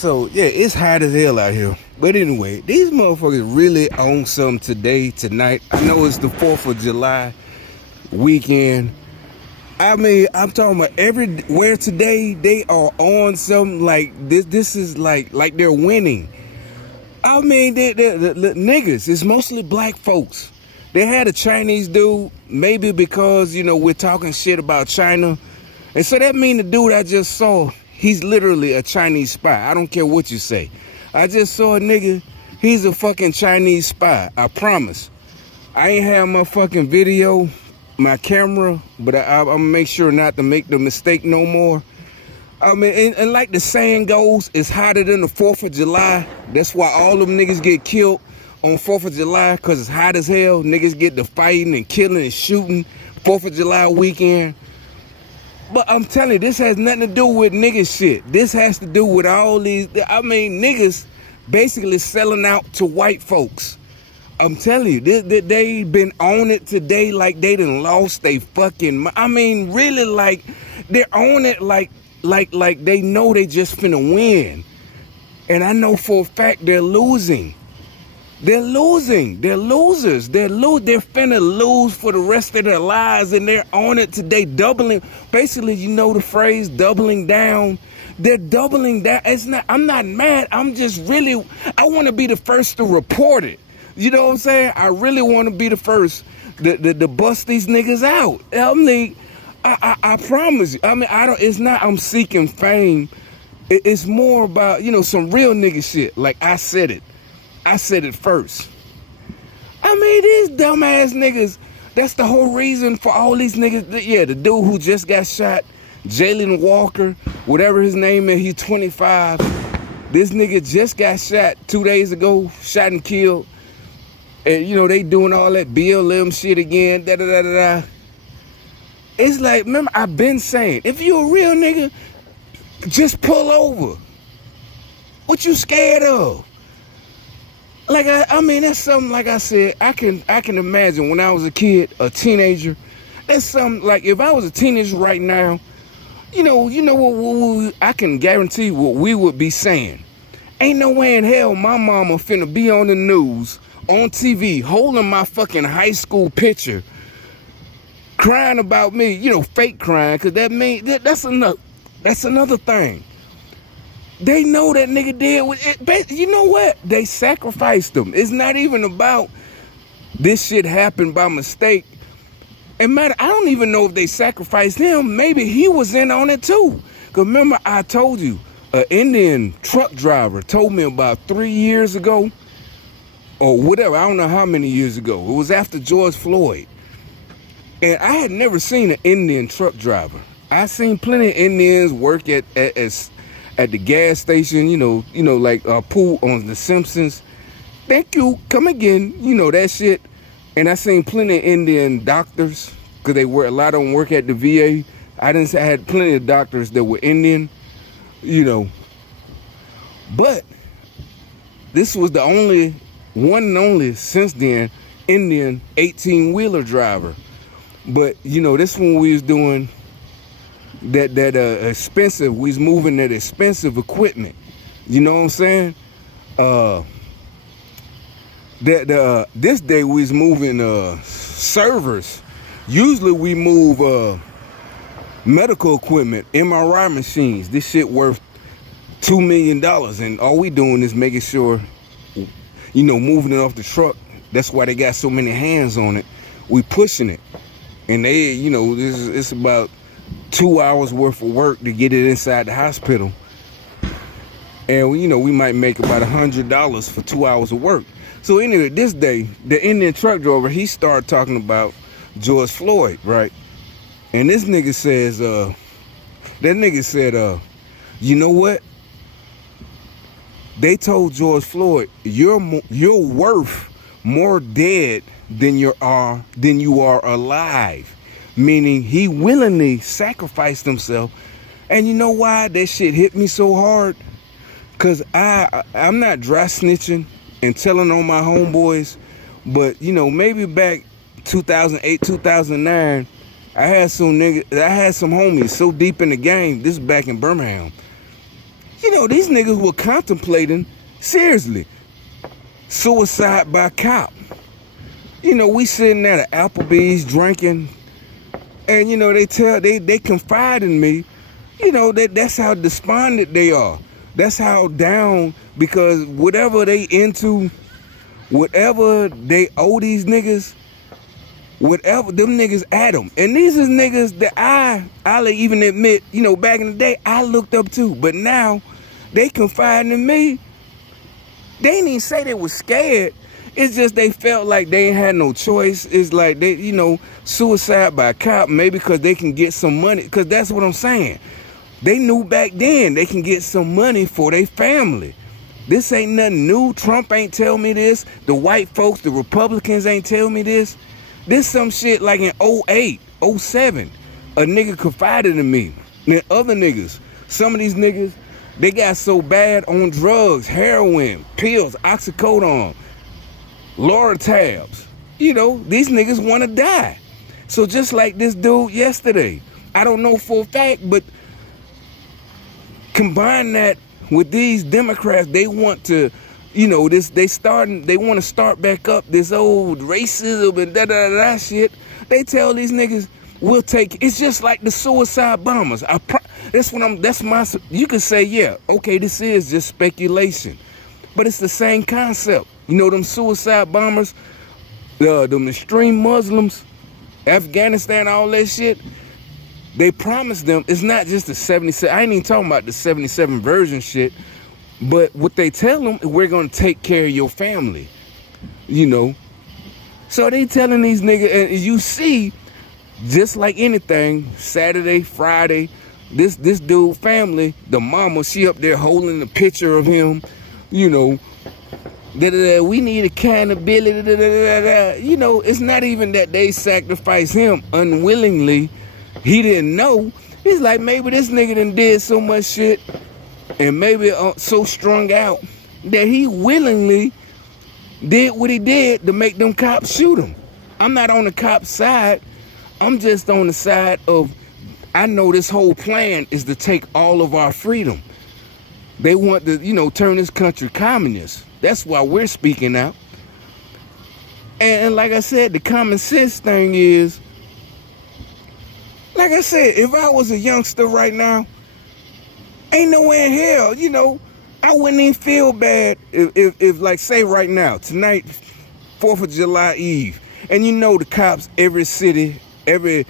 So, yeah, it's hot as hell out here. But anyway, these motherfuckers really own something today, tonight. I know it's the 4th of July weekend. I mean, I'm talking about everywhere today, they are on something like this. This is like they're winning. I mean, the niggas, it's mostly black folks. They had a Chinese dude, maybe because, you know, we're talking shit about China. And so that mean the dude I just saw, he's literally a Chinese spy. I don't care what you say. I just saw a nigga, he's a fucking Chinese spy. I promise. I ain't have my fucking video, my camera, but I'm gonna make sure not to make the mistake no more. I mean, and like the saying goes, it's hotter than the 4th of July. That's why all them niggas get killed on 4th of July, because it's hot as hell. Niggas get to fighting and killing and shooting 4th of July weekend. But I'm telling you, this has nothing to do with nigga shit. This has to do with all these, I mean, niggas basically selling out to white folks. I'm telling you, they been on it today like they done lost they fucking, I mean, really like, they're on it like they know they just finna win. And I know for a fact they're losing. They're losing. They're losers. They're finna lose for the rest of their lives, and they're on it today, doubling. Basically, you know the phrase, doubling down. They're doubling down. It's not. I'm not mad. I'm just really. I want to be the first to report it. You know what I'm saying? I really want to be the first to bust these niggas out. I mean, I promise you. I mean, I don't. It's not. I'm seeking fame. It's more about, you know, some real nigga shit. Like I said it. I said it first. I mean, these dumbass niggas, that's the whole reason for all these niggas. Yeah, the dude who just got shot, Jalen Walker, whatever his name is, he's 25. This nigga just got shot 2 days ago, shot and killed. And, you know, they doing all that BLM shit again, da-da-da-da-da. It's like, remember, I've been saying, if you a real nigga, just pull over. What you scared of? Like, I mean, that's something, like I said, I can imagine when I was a kid, a teenager, that's something, like, if I was a teenager right now, you know what I can guarantee what we would be saying. Ain't no way in hell my mama finna be on the news, on TV, holding my fucking high school picture, crying about me, you know, fake crying, because that's another thing. They know that nigga did with it. You know what? They sacrificed them. It's not even about this shit happened by mistake. And matter, I don't even know if they sacrificed him. Maybe he was in on it too. Because remember, I told you, an Indian truck driver told me about 3 years ago, or whatever, I don't know how many years ago. It was after George Floyd. And I had never seen an Indian truck driver. I seen plenty of Indians work at the gas station, you know, like Pooh on The Simpsons. Thank you, come again, you know, that shit. And I seen plenty of Indian doctors, because a lot of them work at the VA. I had plenty of doctors that were Indian, you know. But this was the only, one and only since then, Indian 18-wheeler driver. But, you know, this one we was doing that expensive, we was moving that expensive equipment. You know what I'm saying? This day we was moving servers. Usually we move medical equipment, MRI machines. This shit worth $2 million, and all we doing is making sure, you know, moving it off the truck. That's why they got so many hands on it. We pushing it, and they, you know, it's about 2 hours worth of work to get it inside the hospital. And, you know, we might make about $100 for 2 hours of work. So anyway, this day, the Indian truck driver, he started talking about George Floyd, right? And this nigga says, that nigga said, you know what? They told George Floyd, you're worth more dead than you are alive. Meaning he willingly sacrificed himself. And you know why that shit hit me so hard? Because I'm not dry snitching and telling on my homeboys, but, you know, maybe back 2008, 2009, I had some homies so deep in the game, this is back in Birmingham, You know, these niggas were contemplating, seriously, suicide by cop. You know, we sitting at an Applebee's drinking, and, you know, they confide in me, you know, that's how despondent they are. That's how down, because whatever they into, whatever they owe these niggas, whatever them niggas at them. And these is niggas that I'll even admit, you know, back in the day, I looked up to. But now, they confiding in me. They didn't even say they was scared. It's just they felt like they ain't had no choice. It's like they, you know, suicide by a cop, maybe because they can get some money. Because that's what I'm saying. They knew back then they can get some money for their family. This ain't nothing new. Trump ain't tell me this. The white folks, the Republicans ain't tell me this. This some shit like in 08, 07. A nigga confided in me. And other niggas, some of these niggas, they got so bad on drugs, heroin, pills, oxycodone, Lortabs. You know, these niggas want to die. So just like this dude yesterday, I don't know for a fact, but combine that with these Democrats, they want to, you know, they want to start back up this old racism and da-da-da-da shit. They tell these niggas, we'll take, it's just like the suicide bombers. You could say, yeah, okay, this is just speculation. But it's the same concept. You know, them suicide bombers, them extreme Muslims, Afghanistan, all that shit, they promised them, it's not just the 77, I ain't even talking about the 77 version shit, but what they tell them, we're going to take care of your family, you know. So they telling these niggas, and you see, just like anything, Saturday, Friday, this dude family, the mama, she up there holding the picture of him, you know, we need accountability, you know, it's not even that they sacrifice him unwillingly. He didn't know. He's like, maybe this nigga done did so much shit and maybe so strung out that he willingly did what he did to make them cops shoot him. I'm not on the cop's side. I'm just on the side of, I know this whole plan is to take all of our freedom. They want to, you know, turn this country communist. That's why we're speaking out. And like I said, the common sense thing is, like I said, if I was a youngster right now, ain't no way in hell, you know, I wouldn't even feel bad if like, say right now, tonight, 4th of July Eve, and you know the cops, every city, every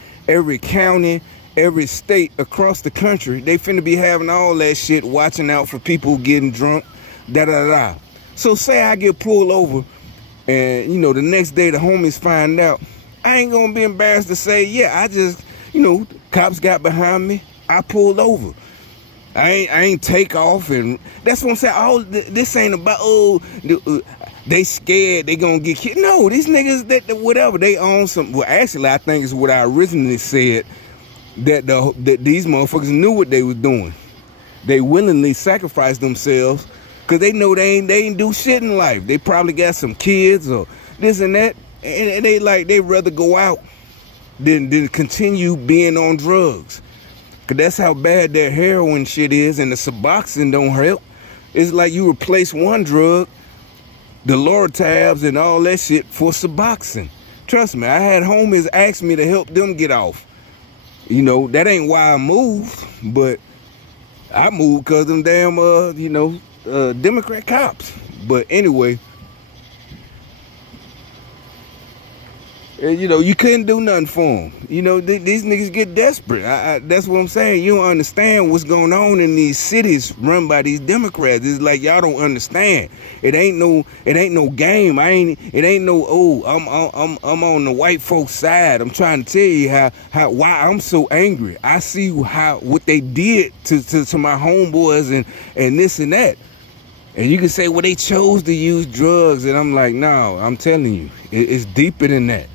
county, every state across the country, they finna be having all that shit, watching out for people getting drunk, da-da-da. So say I get pulled over, and, you know, the next day the homies find out, I ain't gonna be embarrassed to say, yeah, I just, you know, cops got behind me, I pulled over. I ain't take off, and that's what I'm saying. All this ain't about, they scared they gonna get killed. No, these niggas, that whatever, they own some. Well, actually, I think it's what I originally said, that these motherfuckers knew what they was doing. They willingly sacrificed themselves because they know they ain't do shit in life. They probably got some kids or this and that, and they rather go out than continue being on drugs. Cause that's how bad that heroin shit is, and the Suboxone don't help. It's like you replace one drug, the Lortabs and all that shit, for Suboxone. Trust me, I had homies ask me to help them get off. You know, that ain't why I moved, but I moved cause them damn, you know, Democrat cops. But anyway, you know, you couldn't do nothing for them. You know, these niggas get desperate. That's what I'm saying. You don't understand what's going on in these cities run by these Democrats. It's like y'all don't understand. It ain't no game. It ain't no, I'm on the white folks' side. I'm trying to tell you why I'm so angry. I see what they did to my homeboys and this and that. And you can say, well, they chose to use drugs, and I'm like, no, I'm telling you, it's deeper than that.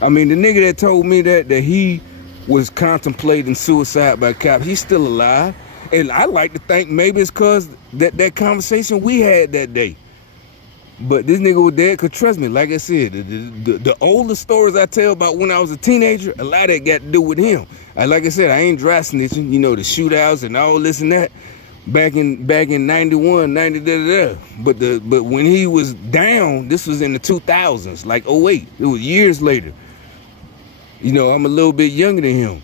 I mean, the nigga that told me that he was contemplating suicide by cops, he's still alive. And I like to think maybe it's because that conversation we had that day. But this nigga was dead, cause trust me, like I said, the older stories I tell about when I was a teenager, a lot of that got to do with him. Like I said, I ain't dry snitching, you know, the shootouts and all this and that. Back in 91, 90, da. But when he was down, this was in the 2000s, like 08. It was years later. You know, I'm a little bit younger than him.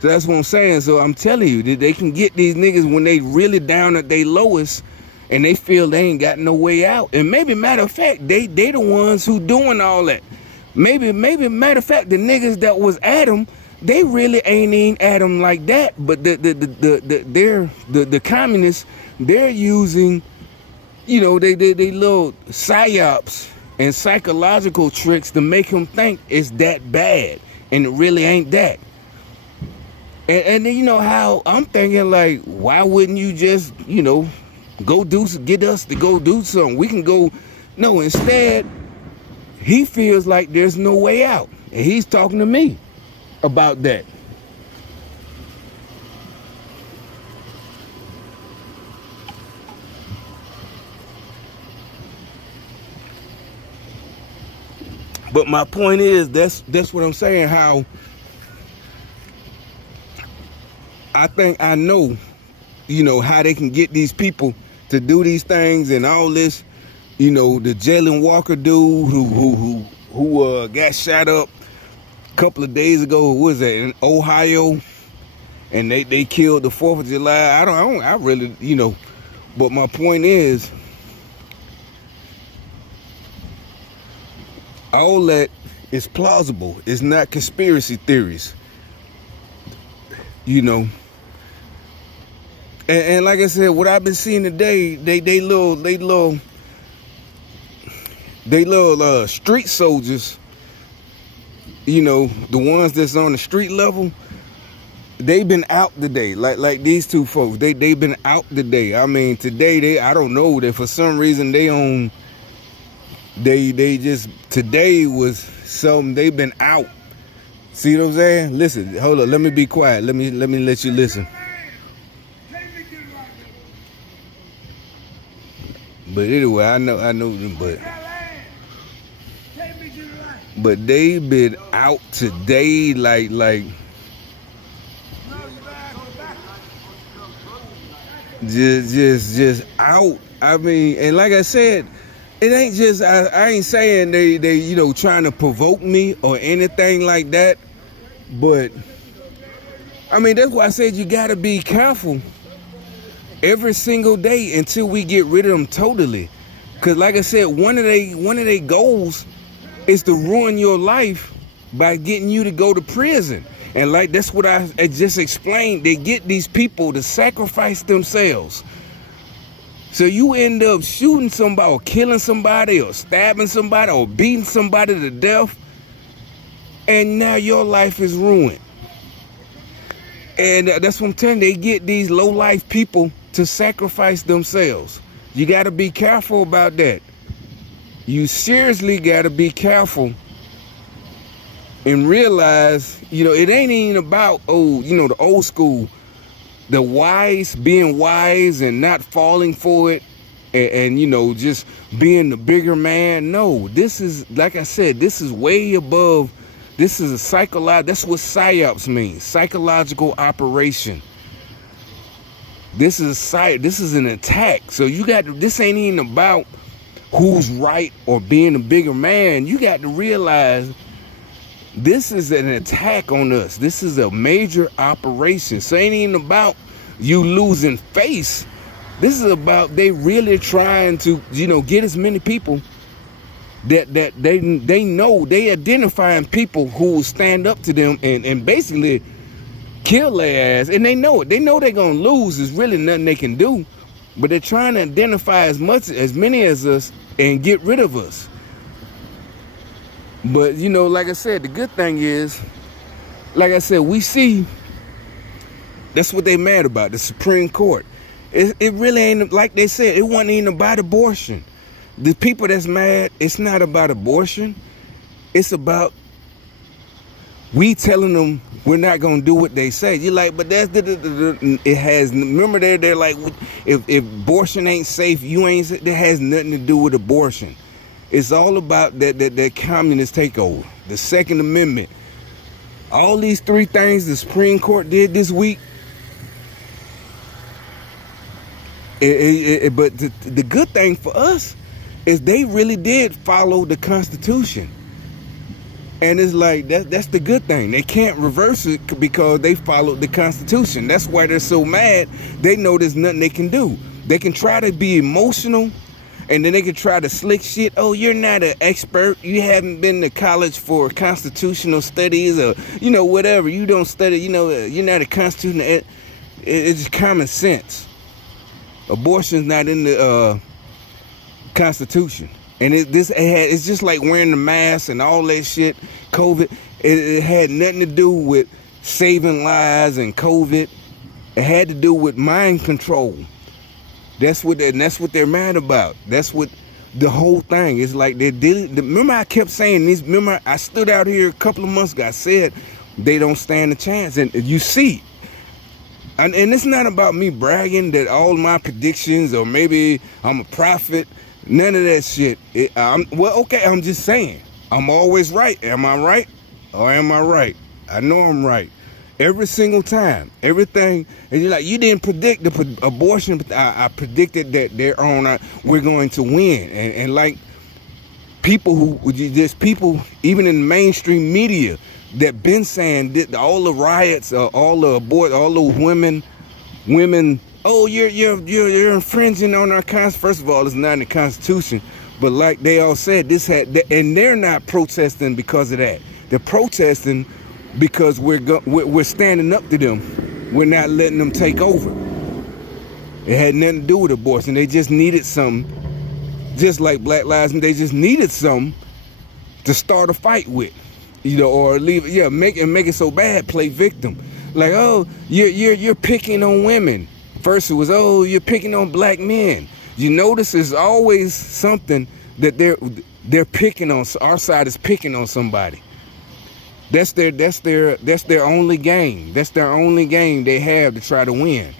So that's what I'm saying. So I'm telling you that they can get these niggas when they really down at their lowest and they feel they ain't got no way out. And maybe, matter of fact, they the ones who doing all that. Maybe matter of fact, the niggas that was at them, they really ain't even at them like that. But the communists, they're using, you know, they little psyops and psychological tricks to make them think it's that bad, and it really ain't that. And then, you know, how I'm thinking, like, why wouldn't you just, you know, get us to go do something? We can go. No, instead, he feels like there's no way out. And he's talking to me about that. But my point is, that's what I'm saying, how I think I know, you know, how they can get these people to do these things and all this. You know, the Jalen Walker dude who got shot up a couple of days ago, what was that, in Ohio, and they killed the 4th of July. I really, you know, but my point is, all that is plausible. It's not conspiracy theories, you know. And like I said, what I've been seeing today, they little street soldiers, you know, the ones that's on the street level, they've been out today. Like these two folks, they've been out today. I mean, today I don't know, that for some reason they just, today was something, they've been out. See what I'm saying? Listen, hold up, let me be quiet. Let me let you listen. But anyway, I know them, but they've been out today, like just out. I mean, and like I said, it ain't just, I ain't saying they you know, trying to provoke me or anything like that, but I mean, that's why I said you gotta be careful every single day until we get rid of them totally. Cause like I said, one of their goals is to ruin your life by getting you to go to prison. And like, that's what I just explained. They get these people to sacrifice themselves. So you end up shooting somebody or killing somebody or stabbing somebody or beating somebody to death, and now your life is ruined. And that's what I'm telling you. They get these low-life people to sacrifice themselves. You got to be careful about that. You seriously got to be careful and realize, you know, it ain't even about, you know, the old school, the wise, being wise and not falling for it, and you know, just being the bigger man. No, this is, like I said, this is way above. This is a psychological, that's what psyops means, psychological operation. This is an attack. So you got to, this ain't even about who's right or being a bigger man. You got to realize this is an attack on us. This is a major operation. So it ain't even about you losing face. This is about they really trying to, you know, get as many people that they know, they identifying people who will stand up to them and basically kill their ass. And they know it. They know they're gonna lose. There's really nothing they can do. But they're trying to identify as many as us and get rid of us. But you know, like I said, the good thing is, like I said, we see that's what they mad about, the Supreme Court. It really ain't, like they said, it wasn't even about abortion. The people that's mad, it's not about abortion. It's about we telling them We're not gonna do what they say. You're like, but that's it has. Remember, they're like, if abortion ain't safe, you ain't. That has nothing to do with abortion. It's all about that communist takeover, the Second Amendment. All these three things the Supreme Court did this week. But the good thing for us is they really did follow the Constitution. And it's like, that's the good thing. They can't reverse it because they followed the Constitution. That's why they're so mad. They know there's nothing they can do. They can try to be emotional, and then they can try to slick shit. Oh, you're not an expert. You haven't been to college for constitutional studies, or, you know, whatever. You don't study, you know, you're not a constitutional. It's common sense. Abortion's not in the Constitution. And it's just like wearing the mask and all that shit. COVID, it had nothing to do with saving lives and COVID. It had to do with mind control. That's what they're mad about. That's what the whole thing is like. They did. Remember, I kept saying this. Remember, I stood out here a couple of months ago. I said they don't stand a chance, and you see. And it's not about me bragging that all my predictions, or maybe I'm a prophet. None of that shit. Well, okay, I'm just saying. I'm always right. Am I right? Or am I right? I know I'm right. Every single time. Everything. And you're like, you didn't predict the abortion, but I predicted that we're going to win. And like, people people, even in the mainstream media, that been saying that all the riots, all the women, oh, you're infringing on our Constitution. First of all, it's not in the Constitution, but like they all said, and they're not protesting because of that. They're protesting because we're standing up to them. We're not letting them take over. It had nothing to do with abortion. They just needed something, just like Black Lives Matter. They just needed something to start a fight with, you know, or leave. Yeah, make it so bad. Play victim. Like, oh, you're picking on women. First it was, oh, you're picking on black men. You notice it's always something that they're picking on. Our side is picking on somebody. That's their only game. That's their only game they have to try to win.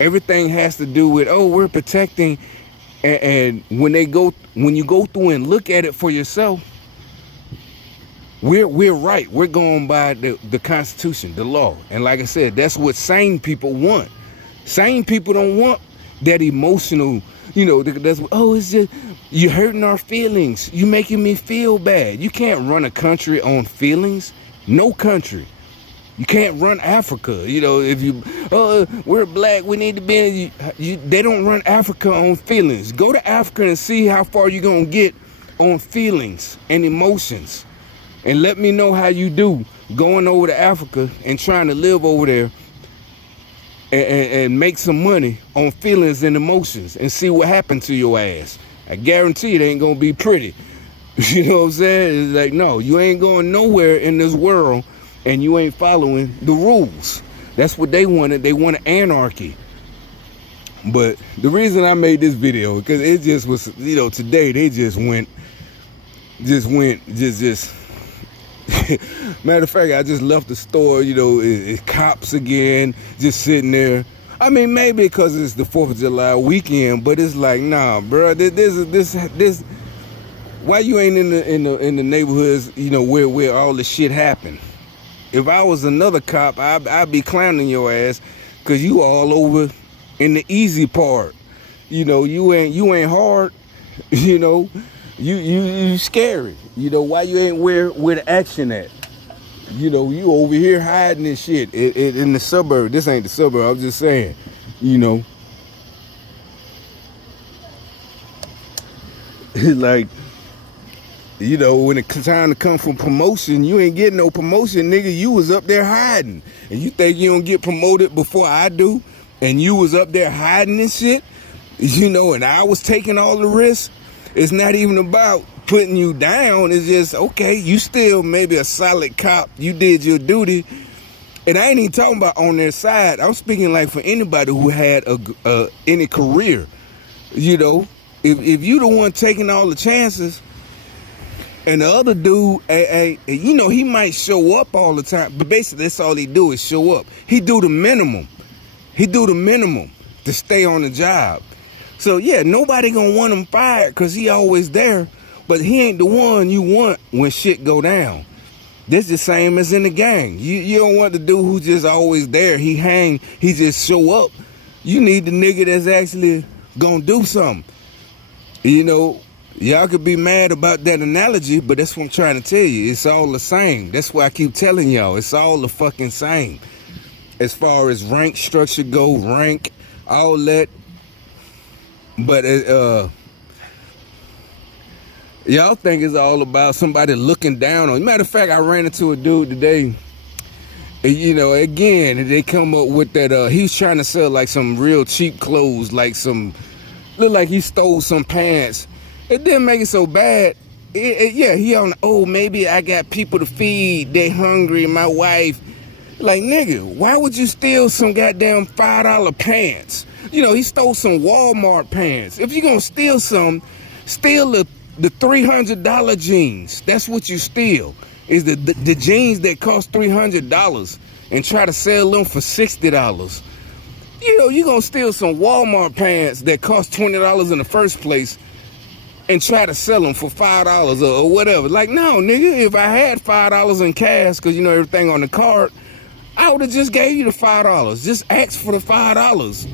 Everything has to do with, oh, we're protecting. And when you go through and look at it for yourself, we're right. We're going by the Constitution, the law. And like I said, that's what sane people want. Sane people don't want that emotional, you know, oh, it's just, you're hurting our feelings. You're making me feel bad. You can't run a country on feelings. No country. You can't run Africa. You know, if you, oh, we're black, we need to be, they don't run Africa on feelings. Go to Africa and see how far you're going to get on feelings and emotions. And let me know how you do going over to Africa and trying to live over there and make some money on feelings and emotions and see what happened to your ass. I guarantee it ain't gonna be pretty. You know what I'm saying? It's like, no, you ain't going nowhere in this world and you ain't following the rules. That's what they wanted. They wanted anarchy. But the reason I made this video, because it just was, you know, today they just went matter of fact, I just left the store, you know, it's cops again, just sitting there. I mean, maybe because it's the 4th of July weekend, but it's like, nah, bro, this why you ain't in the neighborhoods, you know, where all this shit happened? If I was another cop, I'd be clowning your ass, because you all over in the easy part. You know, you ain't hard, you know. You scary. You know, why you ain't where the action at? You know, you over here hiding this shit in the suburb. This ain't the suburb, I'm just saying, you know. It's like, you know, when it's time to come for promotion, you ain't getting no promotion, nigga. You was up there hiding. And you think you don't get promoted before I do? And you was up there hiding this shit? You know, and I was taking all the risks. It's not even about putting you down. It's just, okay, you still maybe a solid cop. You did your duty. And I ain't even talking about on their side. I'm speaking like for anybody who had any career. You know, if you the one taking all the chances, And the other dude, you know, he might show up all the time, but basically that's all he do is show up. He do the minimum. He do the minimum to stay on the job. So yeah, nobody gonna want him fired because he always there, but he ain't the one you want when shit go down. This the same as in the gang. You don't want the dude who just always there. He hang, he just show up. You need the nigga that's actually gonna do something. You know, y'all could be mad about that analogy, but that's what I'm trying to tell you. It's all the same. That's why I keep telling y'all. It's all the fucking same. As far as rank structure go, rank, all that. But y'all think it's all about somebody looking down on you. Matter of fact, I ran into a dude today. And, you know, again, they come up with that. He's trying to sell like some real cheap clothes, like some, look like he stole some pants. It didn't make it so bad. Yeah, he on, oh, maybe I got people to feed. They hungry, my wife. Like, nigga, why would you steal some goddamn $5 pants? You know, he stole some Walmart pants. If you're going to steal some, steal the $300 jeans. That's what you steal, is the jeans that cost $300 and try to sell them for $60. You know, you're going to steal some Walmart pants that cost $20 in the first place and try to sell them for $5 or whatever. Like, no, nigga, if I had $5 in cash, because, you know, everything on the card, I would have just gave you the $5. Just ask for the $5.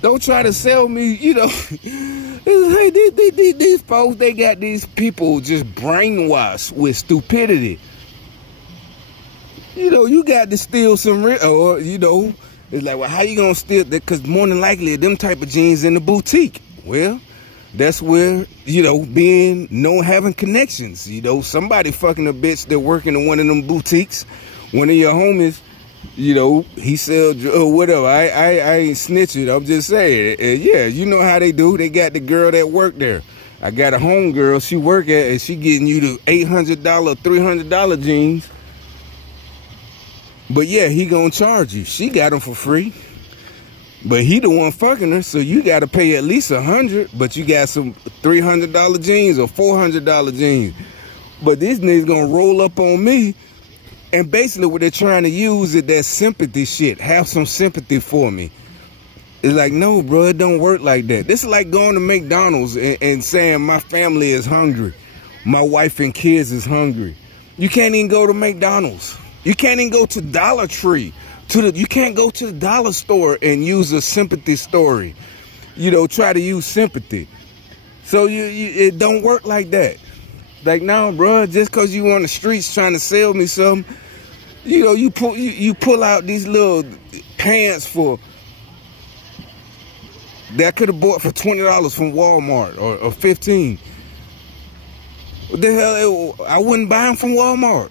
Don't try to sell me, you know. Hey, these folks, they got these people just brainwashed with stupidity. You know, you got to steal some, or, you know, it's like, well, how you going to steal that? Because more than likely, them type of jeans in the boutique. Well, that's where, you know, being known, having connections. You know, somebody fucking a bitch that working in one of them boutiques. One of your homies, you know, he sell whatever. I ain't snitching. I'm just saying. Yeah, you know how they do. They got the girl that work there. I got a homegirl. She work at, and she getting you the $800, $300 jeans. But yeah, he gonna charge you. She got them for free. But he the one fucking her, so you got to pay at least $100. But you got some $300 jeans or $400 jeans. But these niggas gonna roll up on me. And basically what they're trying to use is that sympathy shit. Have some sympathy for me. It's like, no, bro, it don't work like that. This is like going to McDonald's and saying my family is hungry. My wife and kids is hungry. You can't even go to McDonald's. You can't even go to Dollar Tree. You can't go to the dollar store and use a sympathy story. You know, try to use sympathy. So it don't work like that. Like, no, bro, just because you on the streets trying to sell me something, you know, you pull out these little pants that I could have bought for $20 from Walmart or $15. What the hell? I wouldn't buy them from Walmart.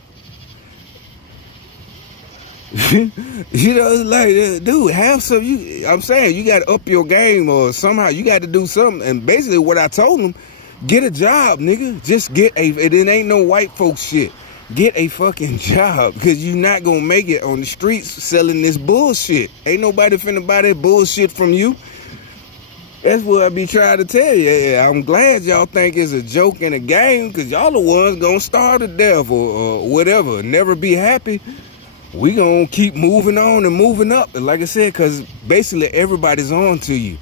You know, it's like, dude, have some. I'm saying you got to up your game, or somehow you got to do something. And basically, what I told him, get a job, nigga. Just get it ain't no white folks shit. Get a fucking job, because you're not gonna make it on the streets selling this bullshit. Ain't nobody finna buy that bullshit from you. That's what I be trying to tell you. I'm glad y'all think it's a joke and a game, because y'all the ones gonna starve to death or whatever. Never be happy. We gonna keep moving on and moving up. And like I said, because basically everybody's on to you.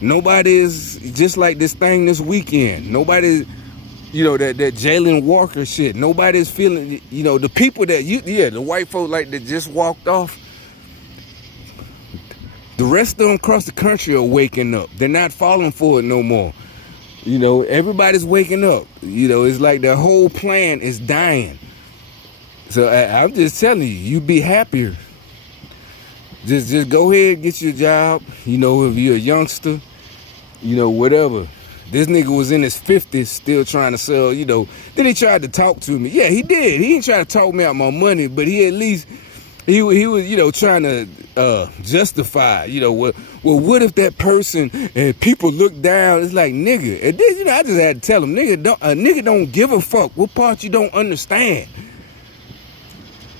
Nobody is just like this thing this weekend. Nobody, you know, that Jalen Walker shit. Nobody's feeling, you know, the people that the white folk like that just walked off. The rest of them across the country are waking up. They're not falling for it no more. You know, everybody's waking up. You know, it's like their whole plan is dying. So I'm just telling you, you be happier. Just go ahead, get your job. You know, if you're a youngster, you know, whatever. This nigga was in his 50s still trying to sell, you know. Then he tried to talk to me. Yeah, he did. He didn't try to talk me out my money, but he at least, he was, you know, trying to justify, you know, well, what if that person and people look down? It's like, nigga. And then, you know, I just had to tell him, nigga don't give a fuck. What part you don't understand?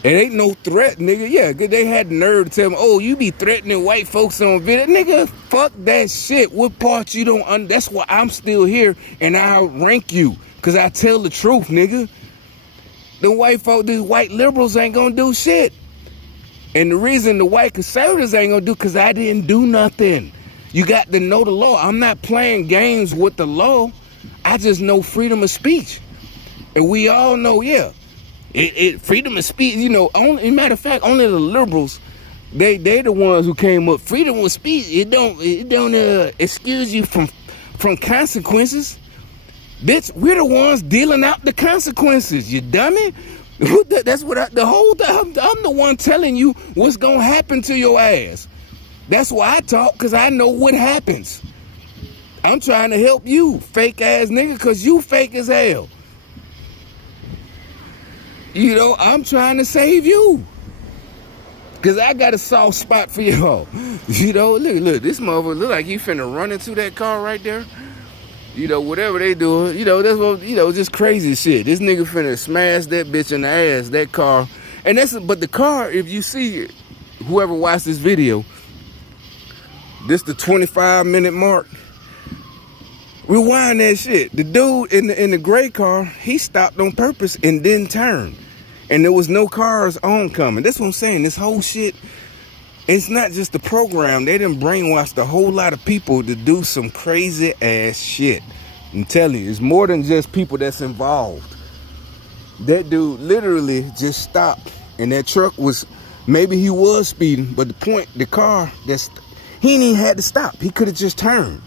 It ain't no threat, nigga. Yeah, cause they had the nerve to tell me, oh, you be threatening white folks on video. Nigga, fuck that shit. What part you don't that's why I'm still here and I'll rank you. Cause I tell the truth, nigga. The white folk, these white liberals ain't gonna do shit. And the reason the white conservatives ain't gonna do, because I didn't do nothing. You got to know the law. I'm not playing games with the law. I just know freedom of speech. And we all know, yeah, freedom of speech, you know, only, matter of fact, only the liberals, they the ones who came up. Freedom of speech, it don't excuse you from consequences. Bitch, we're the ones dealing out the consequences, you dummy. That's what the whole time, I'm the one telling you what's gonna happen to your ass. That's why I talk, because I know what happens. I'm trying to help you, fake ass nigga, because you fake as hell. You know, I'm trying to save you. Because I got a soft spot for y'all. You know, look, this motherfucker look like he finna run into that car right there. You know, whatever they doing, you know, that's what, you know, just crazy shit. This nigga finna smash that bitch in the ass, that car. And but the car, if you see it, whoever watched this video, this the 25-minute mark. Rewind that shit. The dude in the gray car, he stopped on purpose and didn't turn. And there was no cars oncoming. That's what I'm saying. This whole shit, it's not just the program. They done brainwashed a whole lot of people to do some crazy ass shit. I'm telling you, it's more than just people that's involved. That dude literally just stopped. And that truck was, maybe he was speeding, but the car, he ain't even had to stop. He could have just turned.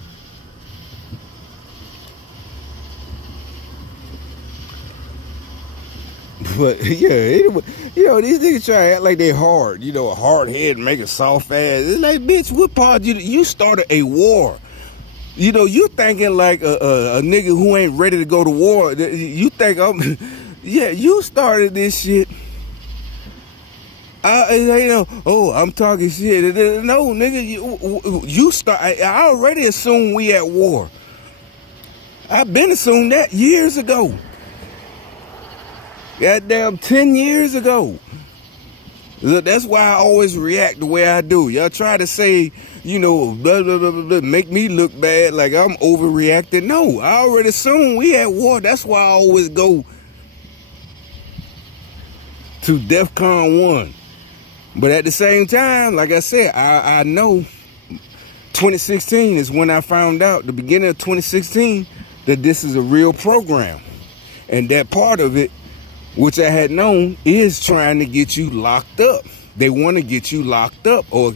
But yeah, anyway, you know, these niggas try to act like they hard, you know, a hard head and make a soft ass. It's like, bitch, what part you started a war? You know, you thinking like a nigga who ain't ready to go to war. You think yeah, you started this shit. You know, oh, I'm talking shit. No, nigga, you start. I already assumed we at war. I've been assumed that years ago. Goddamn 10 years ago. Look, that's why I always react the way I do. Y'all try to say, you know, blah, blah, blah, blah, blah, make me look bad like I'm overreacting. No, I already assumed we at war. That's why I always go to DEFCON 1. But at the same time, like I said, I know 2016 is when I found out, the beginning of 2016, that this is a real program. And that part of it, which I had known, is trying to get you locked up. They want to get you locked up or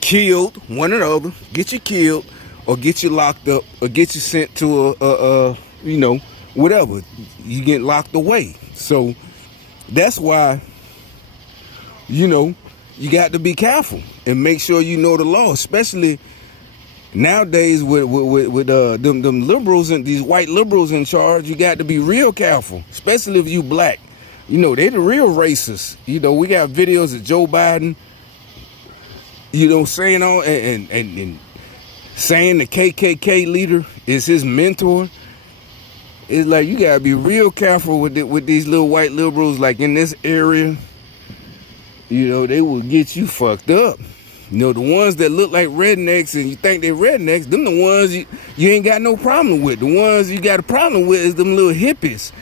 killed, one or the other. Get you killed or get you locked up or get you sent to you know, whatever. You get locked away. So that's why, you know, you got to be careful and make sure you know the law, especially nowadays with them liberals and these white liberals in charge. You got to be real careful, especially if you black. You know, they the real racists. You know, we got videos of Joe Biden, you know, saying all and saying the KKK leader is his mentor. It's like you gotta be real careful with these little white liberals, like in this area. You know, they will get you fucked up. You know, the ones that look like rednecks and you think they're rednecks, them the ones you ain't got no problem with. The ones you got a problem with is them little hippies.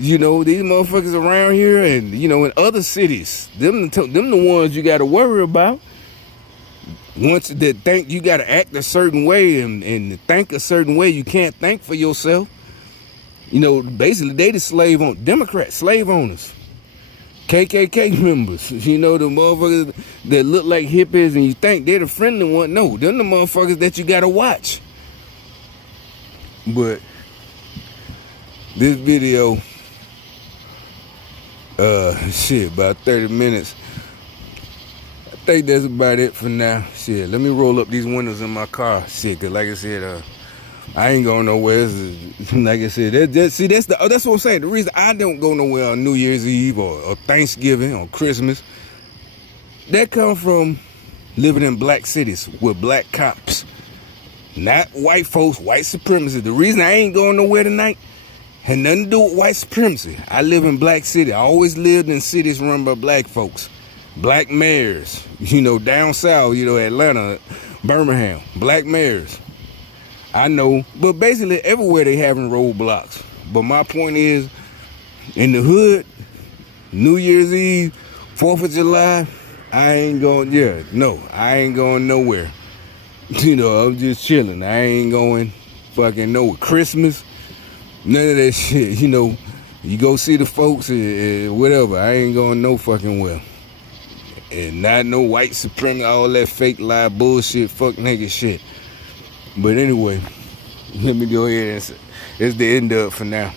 You know, these motherfuckers around here and, you know, in other cities, them the ones you got to worry about. Once that think you got to act a certain way and think a certain way, you can't think for yourself. You know, basically they the Democrat slave owners, KKK members. You know, the motherfuckers that look like hippies and you think they're the friendly one. No, them the motherfuckers that you got to watch. But this video, shit, about 30 minutes. I think that's about it for now. Shit, let me roll up these windows in my car. Shit, cause like I said, I ain't going nowhere. Like I said, that's what I'm saying. The reason I don't go nowhere on New Year's Eve or Thanksgiving or Christmas, that comes from living in black cities with black cops. Not white folks, white supremacy. The reason I ain't going nowhere tonight had nothing to do with white supremacy. I live in black city. I always lived in cities run by black folks. Black mayors, you know, down south, you know, Atlanta, Birmingham, black mayors. I know, but basically everywhere they having roadblocks. But my point is, in the hood, New Year's Eve, 4th of July, I ain't going, I ain't going nowhere. You know, I'm just chilling. I ain't going fucking nowhere. Christmas, none of that shit. You know, you go see the folks and whatever. I ain't going no fucking well. And not no white supremacy, all that fake lie bullshit, fuck nigga shit. But anyway, let me go ahead and it's the end of it for now.